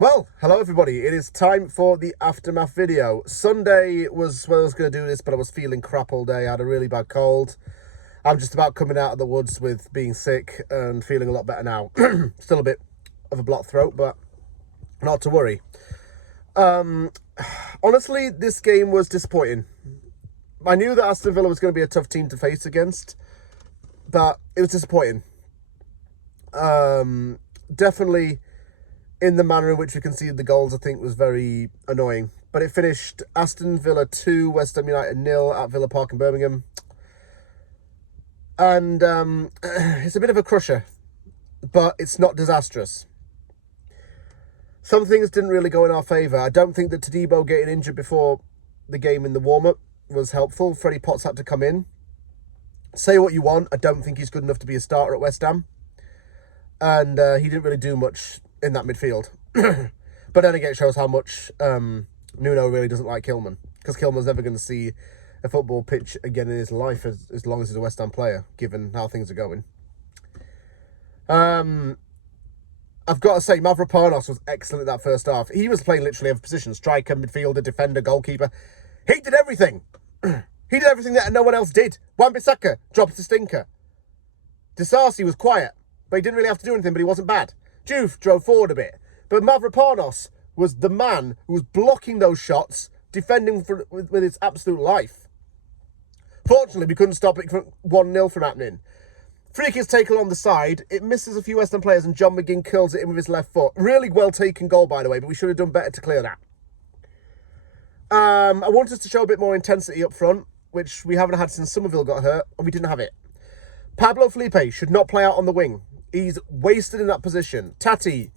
Well, hello everybody. It is time for the aftermath video. Sunday was when I was going to do this, but I was feeling crap all day. I had a really bad cold. I'm just about coming out of the woods with being sick and feeling a lot better now. Still a bit of a blocked throat, but not to worry. Honestly, this game was disappointing. I knew that Aston Villa was going to be a tough team to face against, but it was disappointing. Definitely in the manner in which we conceded the goals, I think was very annoying. But it finished Aston Villa 2, West Ham United 0 at Villa Park in Birmingham. And it's a bit of a crusher, but it's not disastrous. Some things didn't really go in our favour. I don't think that Todibo getting injured before the game in the warm-up was helpful. Freddie Potts had to come in. Say what you want, I don't think he's good enough to be a starter at West Ham. And he didn't really do much in that midfield. But then again, it shows how much Nuno really doesn't like Kilman. Because Kilman's never going to see a football pitch again in his life as long as he's a West Ham player, given how things are going. I've got to say, Mavropanos was excellent in that first half. He was playing literally every position. Striker, midfielder, defender, goalkeeper. He did everything. He did everything that no one else did. Wan-Bissaka dropped a stinker. Disastrous was quiet, but he didn't really have to do anything, but he wasn't bad. Juve drove forward a bit. But Mavropanos was the man who was blocking those shots, defending with his absolute life. Fortunately, we couldn't stop it from 1-0 from happening. Free kick is taken on the side. It misses a few West Ham players and John McGinn curls it in with his left foot. Really well taken goal, by the way, but we should have done better to clear that. I wanted us to show a bit more intensity up front, which we haven't had since Somerville got hurt, and we didn't have it. Pablo Felipe should not play out on the wing. He's wasted in that position. Tati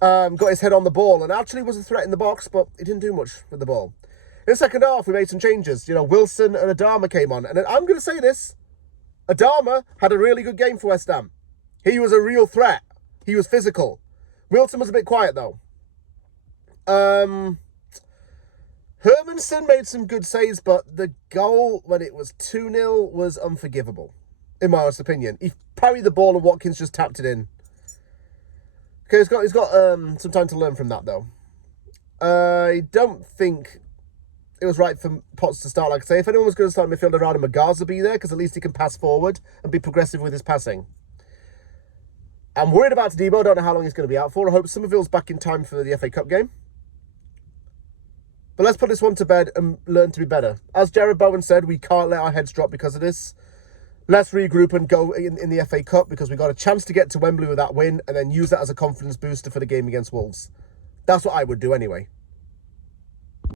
got his head on the ball and actually was a threat in the box, but he didn't do much with the ball. In the second half, we made some changes. Wilson and Adama came on. And I'm going to say this. Adama had a really good game for West Ham. He was a real threat. He was physical. Wilson was a bit quiet, though. Hermanson made some good saves, but the goal, when it was 2-0, was unforgivable, in my honest opinion. He parried the ball and Watkins just tapped it in. Okay, he's got some time to learn from that, though. I don't think it was right for Potts to start, like I say. If anyone was going to start midfield around him, Magaza would be there, because at least he can pass forward and be progressive with his passing. I'm worried about Todibo. I don't know how long he's going to be out for. I hope Somerville's back in time for the FA Cup game. But let's put this one to bed and learn to be better. As Jared Bowen said, we can't let our heads drop because of this. Let's regroup and go in the FA Cup, because we got a chance to get to Wembley with that win and then use that as a confidence booster for the game against Wolves. That's what I would do anyway.